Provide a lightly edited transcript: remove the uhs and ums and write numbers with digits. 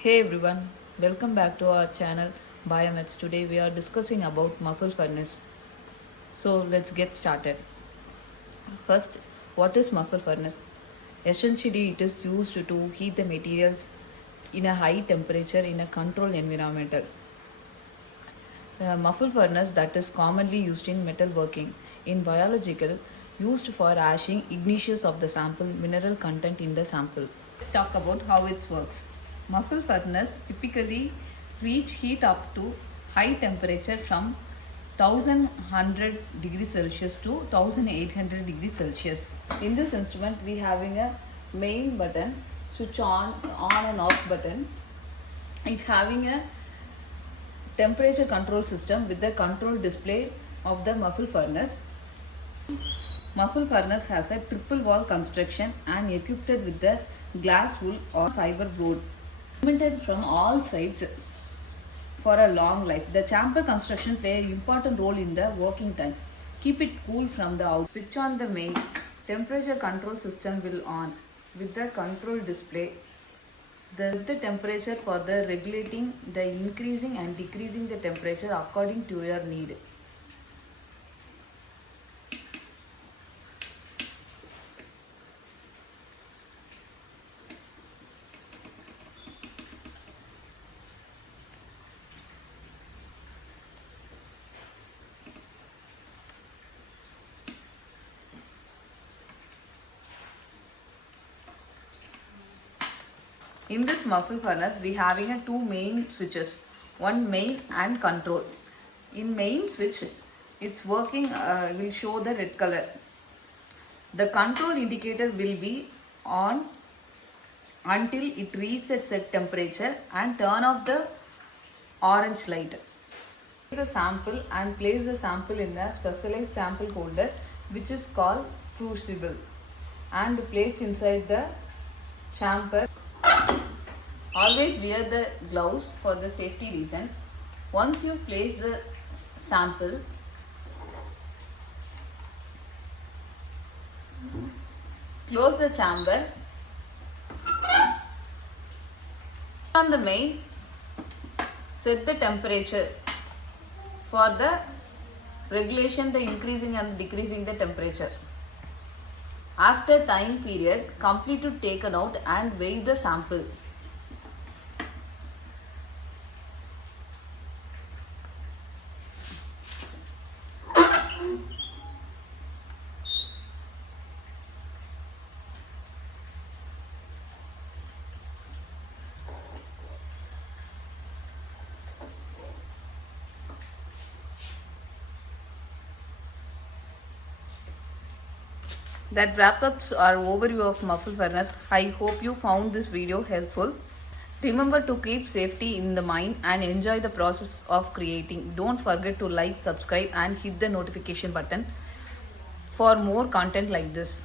Hey everyone, welcome back to our channel Biomeds. Today we are discussing about muffle furnace. So let's get started. First, what is muffle furnace? Essentially, it is used to heat the materials in a high temperature in a controlled environment. Muffle furnace that is commonly used in metalworking, in biological, used for ashing igneous of the sample mineral content in the sample. Let's talk about how it works. Muffle furnace typically reach heat up to high temperature from 1100 degrees Celsius to 1800 degrees Celsius. In this instrument, we having a main button, switch on and off button. It having a temperature control system with the control display of the muffle furnace. Muffle furnace has a triple wall construction and equipped with the glass wool or fiber board cemented from all sides for a long life. The chamber construction play an important role in the working time. Keep it cool from the outside. Switch on the main. Temperature control system will on with the control display. The temperature for the regulating the increasing and decreasing the temperature according to your need. In this muffle furnace, we having a two main switches, one main and control. In main switch, it's working will show the red color. The control indicator will be on until it resets at temperature and turn off the orange light. Take the sample and place the sample in a specialized sample holder which is called crucible and place inside the chamber. Always wear the gloves for the safety reason. Once you place the sample, close the chamber. On the main, set the temperature for the regulation, the increasing and decreasing the temperature. After time period, complete to taken out and weigh the sample. That wraps up our overview of muffle furnace. I hope you found this video helpful. Remember to keep safety in the mind and enjoy the process of creating. Don't forget to like, subscribe and hit the notification button for more content like this.